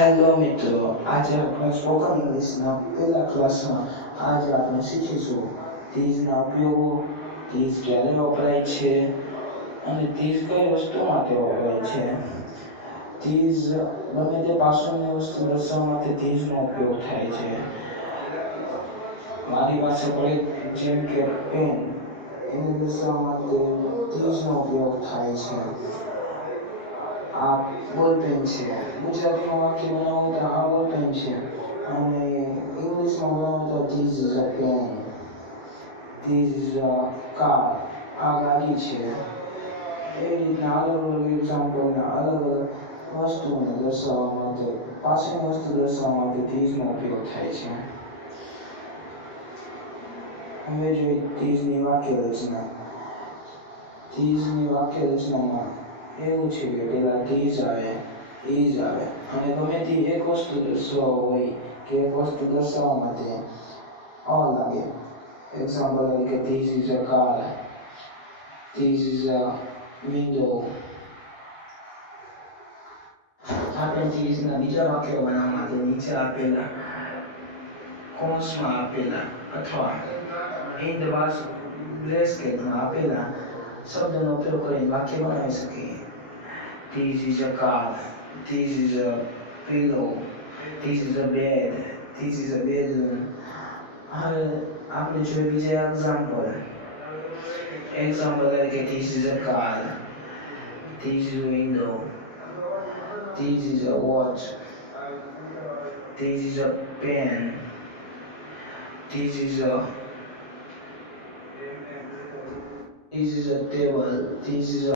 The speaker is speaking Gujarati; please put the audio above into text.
હેલો મિત્રો, આજે આપણે સ્પોકન ઇંગ્લિશના પહેલા ક્લાસમાં આજે આપણે શીખીશું ધીઝના ઉપયોગો, ધીઝ ક્યારે વપરાય છે અને ધીઝ કઈ વસ્તુ માટે વપરાય છે. ધીઝ ગમે તે પાછળની વસ્તુ દર્શાવવા માટે ધીઝનો ઉપયોગ થાય છે. મારી પાસે પડી જેમ કે પેન, એને દર્શાવવા માટે ધીઝનો ઉપયોગ થાય છે. આ બોલપેન છે. ગુજરાતીમાં વાક્ય બનાવો તો આ બોલપેન છે અને ઇંગ્લિશમાં બનાવો તો this is a pen, this is a car, આ ગાડી છે. એવી રીતના અલગ અલગ એક્ઝામ્પલને અલગ અલગ વસ્તુઓને દર્શાવવા માટે, પાછળની વસ્તુ દર્શાવવા માટે ધીઝનો ઉપયોગ થાય છે. હવે જોઈએ ધીઝની વાક્ય રચના. ધીઝની વાક્ય રચનામાં એવું છે કે પહેલા ધીઝ આવે, ઇઝ આવે અને ગમે તે એક વસ્તુ દર્શાવવા હોય કે એક વસ્તુ દર્શાવવા માટે અ લાગે. એક્ઝામ્પલ તરીકે this is a car, this is a window. આપણે ધીઝના બીજા વાક્યો બનાવવા માટે નીચે આપેલા કૌંસમાં આપેલા અથવા ઇન ધ બ્રેકેટમાં આપેલા શબ્દનો ઉપયોગ કરીને વાક્ય બનાવી શકીએ. This is a car, this is a pillow, this is a bed, this is a bedroom. હવે આપણે જોઈએ બીજા એક્ઝામ્પલ તરીકે this is a car, this is a window, this is a watch, this is a pen, this is a table, this is a